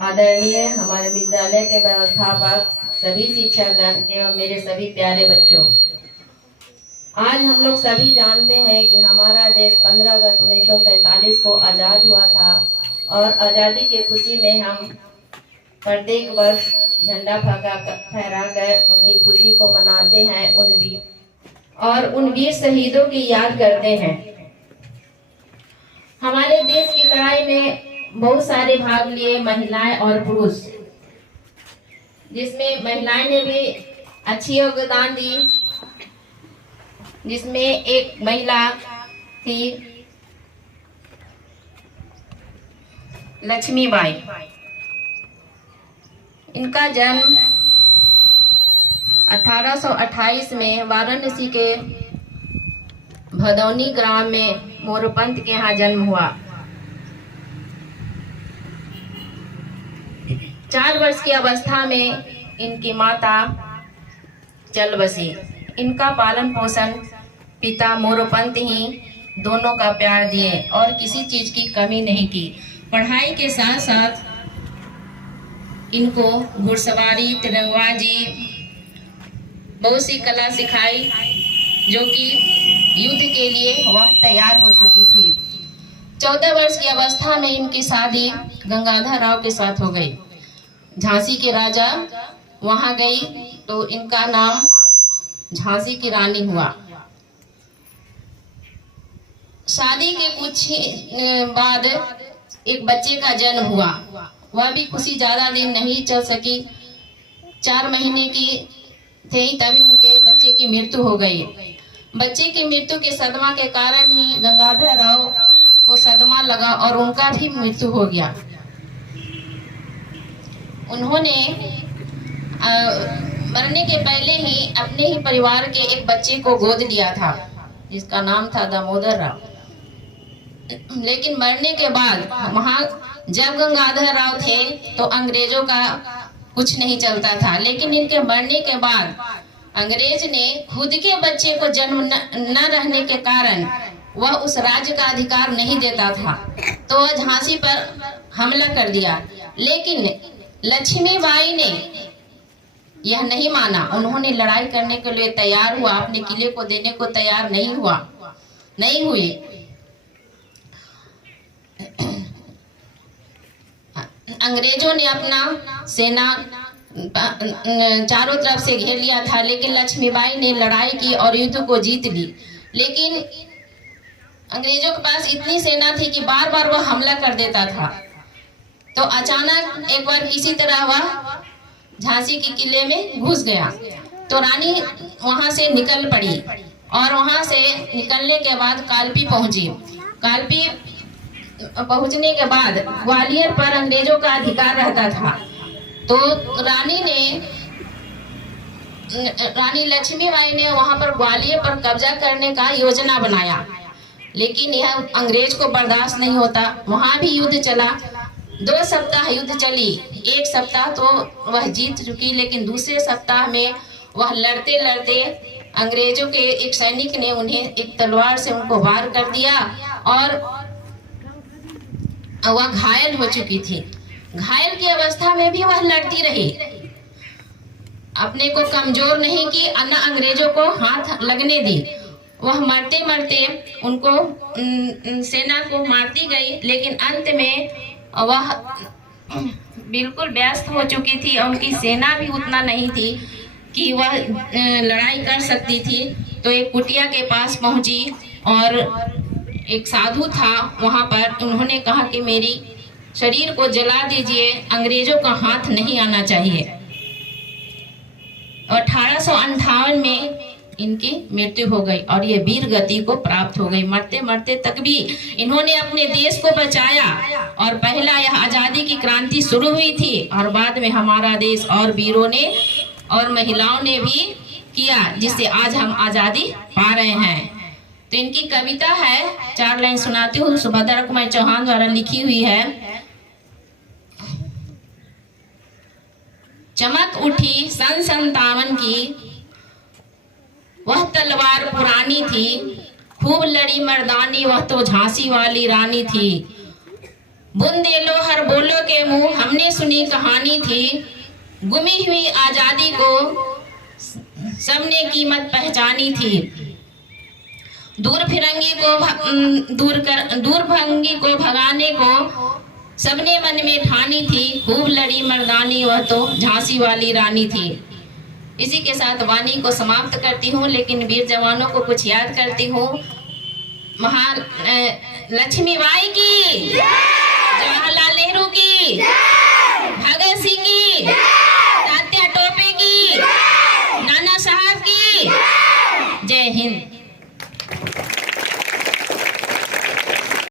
आदरणीय हमारे विद्यालय के व्यवस्थापक, सभी शिक्षकगण एवं मेरे सभी प्यारे बच्चों, आज हम लोग सभी जानते हैं कि हमारा देश 15 अगस्त 1947 को आज़ाद हुआ था और आज़ादी की खुशी में हम प्रत्येक वर्ष झंडा फहराकर उनकी खुशी को मनाते हैं। उन वीर शहीदों की याद करते हैं। हमारे देश की लड़ाई में बहुत सारे भाग लिए महिलाएं और पुरुष, जिसमें महिलाएं ने भी अच्छी योगदान दी। जिसमें एक महिला थी लक्ष्मीबाई। इनका जन्म 1828 में वाराणसी के भदौनी ग्राम में मोरोपंत के यहाँ जन्म हुआ। 4 वर्ष की अवस्था में इनकी माता चल बसी। इनका पालन पोषण पिता मोरोपंत ही दोनों का प्यार दिए और किसी चीज की कमी नहीं की। पढ़ाई के साथ साथ इनको घुड़सवारी, तिरंगबाजी, बहुत सी कला सिखाई, जो कि युद्ध के लिए वह तैयार हो चुकी थी। 14 वर्ष की अवस्था में इनकी शादी गंगाधर राव के साथ हो गई। झांसी के राजा वहां गई तो इनका नाम झांसी की रानी हुआ। शादी के कुछ बाद एक बच्चे का जन्म हुआ। वह भी खुशी ज्यादा दिन नहीं चल सकी। 4 महीने की थे तभी उनके बच्चे की मृत्यु हो गई। बच्चे की मृत्यु के सदमा के कारण ही गंगाधर राव को सदमा लगा और उनका भी मृत्यु हो गया। उन्होंने मरने के पहले ही अपने ही परिवार के एक बच्चे को गोद लिया था, जिसका नाम था दामोदर राव। लेकिन मरने के बाद वहां जब गंगाधर राव थे तो अंग्रेजों का कुछ नहीं चलता था। लेकिन इनके मरने के बाद अंग्रेज ने खुद के बच्चे को जन्म न रहने के कारण वह उस राज्य का अधिकार नहीं देता था, तो वह झांसी पर हमला कर दिया। लेकिन लक्ष्मीबाई ने यह नहीं माना। उन्होंने लड़ाई करने के लिए तैयार हुआ, अपने किले को देने को तैयार नहीं हुई। अंग्रेजों ने अपना सेना चारों तरफ से घेर लिया था, लेकिन लक्ष्मीबाई ने लड़ाई की और युद्ध को जीत ली। लेकिन अंग्रेजों के पास इतनी सेना थी कि बार बार वह हमला कर देता था। तो अचानक एक बार किसी तरह वह झांसी के किले में घुस गया। तो रानी वहां से निकल पड़ी और वहां से निकलने के बाद कालपी पहुंची। कालपी पहुंचने के बाद ग्वालियर पर अंग्रेजों का अधिकार रहता था। तो रानी लक्ष्मीबाई ने वहां पर ग्वालियर पर कब्जा करने का योजना बनाया, लेकिन यह अंग्रेज को बर्दाश्त नहीं होता। वहां भी युद्ध चला। 2 सप्ताह युद्ध चली। 1 सप्ताह तो वह जीत चुकी, लेकिन दूसरे सप्ताह में वह लड़ते लड़ते अंग्रेजों के एक सैनिक ने उन्हें एक तलवार से उनको वार कर दिया और वह घायल हो चुकी थी। घायल की अवस्था में भी वह लड़ती रही, अपने को कमजोर नहीं की, अन्य अंग्रेजों को हाथ लगने दी। वह मरते मरते उनको सेना को मारती गई, लेकिन अंत में वह बिल्कुल व्यस्त हो चुकी थी और उनकी सेना भी उतना नहीं थी कि वह लड़ाई कर सकती थी। तो एक कुटिया के पास पहुंची और एक साधु था वहां पर। उन्होंने कहा कि मेरी शरीर को जला दीजिए, अंग्रेजों का हाथ नहीं आना चाहिए। और 1858 में इनकी मृत्यु हो गई और ये वीर गति को प्राप्त हो गई। मरते मरते तक भी इन्होंने अपने देश को बचाया और पहला यह आजादी की क्रांति शुरू हुई थी और बाद में हमारा देश और वीरों ने और महिलाओं ने भी किया, जिससे आज हम आजादी पा रहे हैं। तो इनकी कविता है, 4 लाइन सुनाती हूँ, सुभद्रा कुमारी चौहान द्वारा लिखी हुई है। चमक उठी सन 57 की, वह तलवार पुरानी थी, खूब लड़ी मर्दानी, वह तो झांसी वाली रानी थी। बुंदेलो हर बोलो के मुंह हमने सुनी सुनी कहानी थी, गुमी हुई आजादी को सबने कीमत पहचानी थी। दूरभंगी को भगाने को सबने मन में ठानी थी। खूब लड़ी मर्दानी, वह तो झांसी वाली रानी थी। इसी के साथ वाणी को समाप्त करती हूँ, लेकिन वीर जवानों को कुछ याद करती हूँ। लक्ष्मीबाई की, जवाहरलाल नेहरू की।